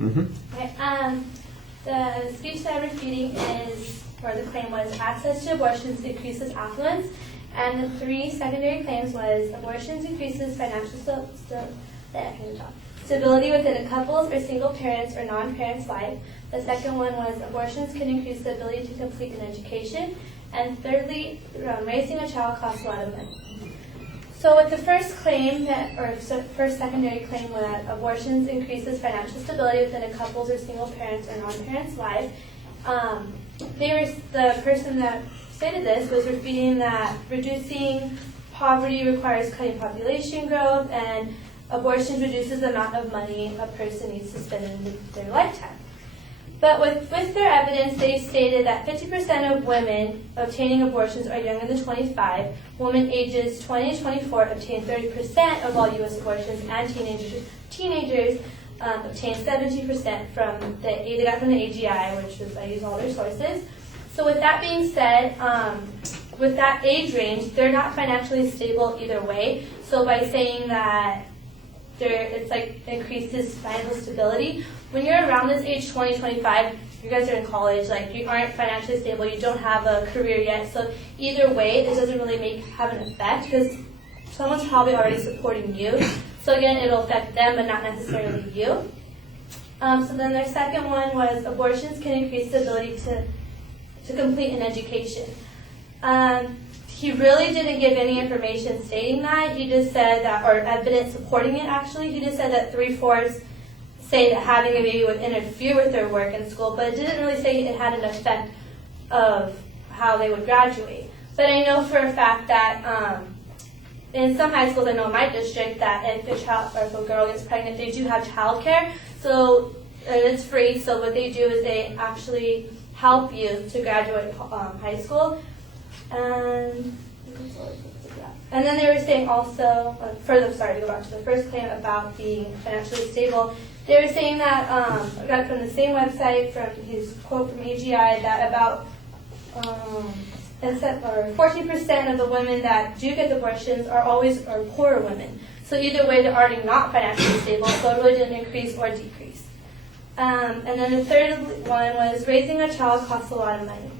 Okay, the speech that I'm refuting is, or the claim was, access to abortions increases affluence, and the three secondary claims was abortions increases financial stability within a couple's or single parents or non-parents' life. The second one was abortions can increase the ability to complete an education, and thirdly, raising a child costs a lot of money. So with the first claim, first secondary claim that abortions increases financial stability within a couple's or single parents or non-parents' life, the person that stated this was refuting that reducing poverty requires cutting population growth, and abortion reduces the amount of money a person needs to spend in their lifetime. But with their evidence, they stated that 50% of women obtaining abortions are younger than 25. Women ages 20 to 24 obtain 30% of all U.S. abortions, and teenagers obtain 70% from they got from the AGI, which is, I use all their sources. So with that being said, with that age range, they're not financially stable either way. So by saying that it's like increases financial stability, when you're around this age 20, 25, you guys are in college, like you aren't financially stable, you don't have a career yet. So either way, this doesn't really have an effect because someone's probably already supporting you. So again, it'll affect them, but not necessarily you. So then their second one was abortions can increase the ability to complete an education. He really didn't give any information stating that. He just said that, or evidence supporting it actually, he just said that 3/4 say that having a baby would interfere with their work in school, but it didn't really say it had an effect of how they would graduate. But I know for a fact that in some high schools, I know in my district, that if a girl gets pregnant, they do have childcare. So it's free. So what they do is they actually help you to graduate high school. And then they were saying also, to go back to the first claim about being financially stable. They were saying that, I got it from the same website, from his quote from AGI, that about 14% of the women that do get abortions are poorer women. So either way, they're already not financially stable, so it really didn't increase or decrease. And then the third one was raising a child costs a lot of money.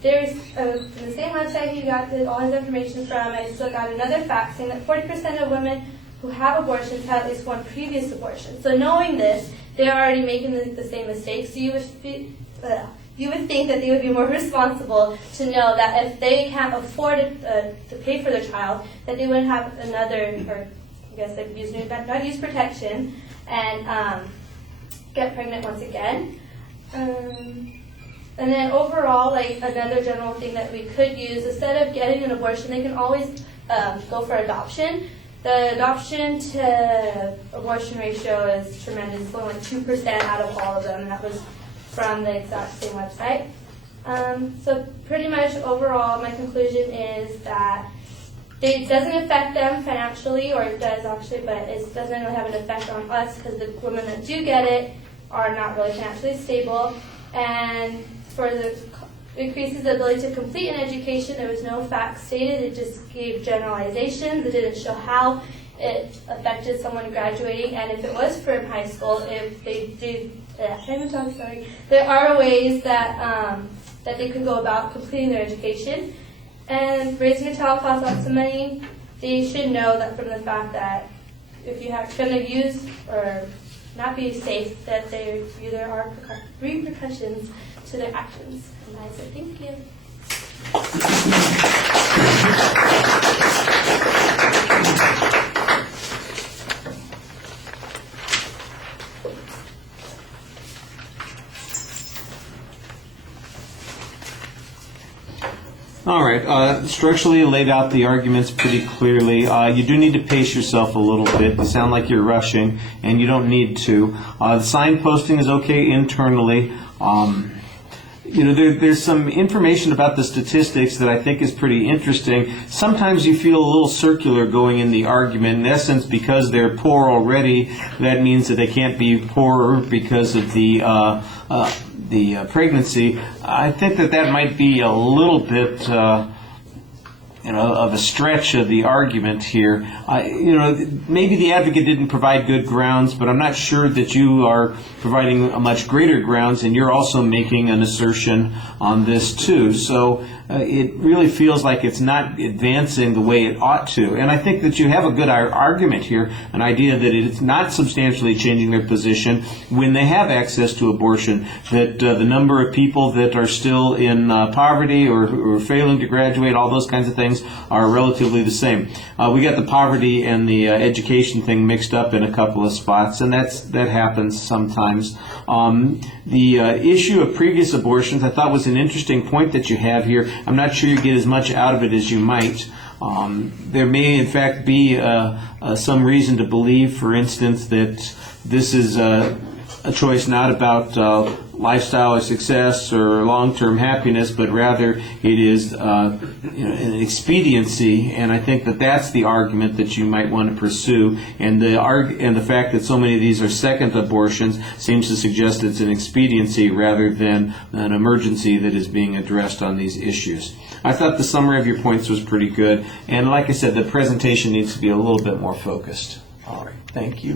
There's from the same website he got all his information from. I still got another fact saying that 40% of women who have abortions have at least one previous abortion. So knowing this, they're already making the same mistakes. So you would think that they would be more responsible to know that if they can't afford to pay for their child, that they wouldn't have another, or I guess they'd not use protection and get pregnant once again. And then overall, like another general thing that we could use, instead of getting an abortion, they can always go for adoption. The adoption to abortion ratio is tremendous. It's only like 2% out of all of them, and that was from the exact same website. So pretty much overall, my conclusion is that it doesn't affect them financially, or it does actually, but it doesn't really have an effect on us because the women that do get it are not really financially stable. And for the increases the ability to complete an education, there was no facts stated. It just gave generalizations. It didn't show how it affected someone graduating. And if it was from high school, if they do, there are ways that that they could go about completing their education. And raising a child costs lots of money. They should know that from the fact that if you have going to use or not be safe, that there are repercussions to their actions. And I say thank you. All right. Structurally laid out the arguments pretty clearly. You do need to pace yourself a little bit. You sound like you're rushing, and you don't need to. The signposting is okay internally. There's some information about the statistics that I think is pretty interesting. Sometimes you feel a little circular going in the argument. In essence, because they're poor already, that means that they can't be poorer because of the pregnancy. I think that might be a little bit of a stretch of the argument here. Maybe the advocate didn't provide good grounds, but I'm not sure that you are providing a much greater grounds, and you're also making an assertion on this too. So it really feels like it's not advancing the way it ought to. And I think that you have a good argument here, an idea that it's not substantially changing their position when they have access to abortion, that the number of people that are still in poverty or failing to graduate, all those kinds of things are relatively the same. We got the poverty and the education thing mixed up in a couple of spots, and that happens sometimes. The issue of previous abortions I thought was an interesting point that you have here. I'm not sure you get as much out of it as you might. There may, in fact, be some reason to believe, for instance, that this is a choice not about lifestyle or success or long-term happiness, but rather it is an expediency, and I think that that's the argument that you might want to pursue. And the fact that so many of these are second abortions seems to suggest it's an expediency rather than an emergency that is being addressed on these issues. I thought the summary of your points was pretty good, and like I said, the presentation needs to be a little bit more focused. All right, thank you.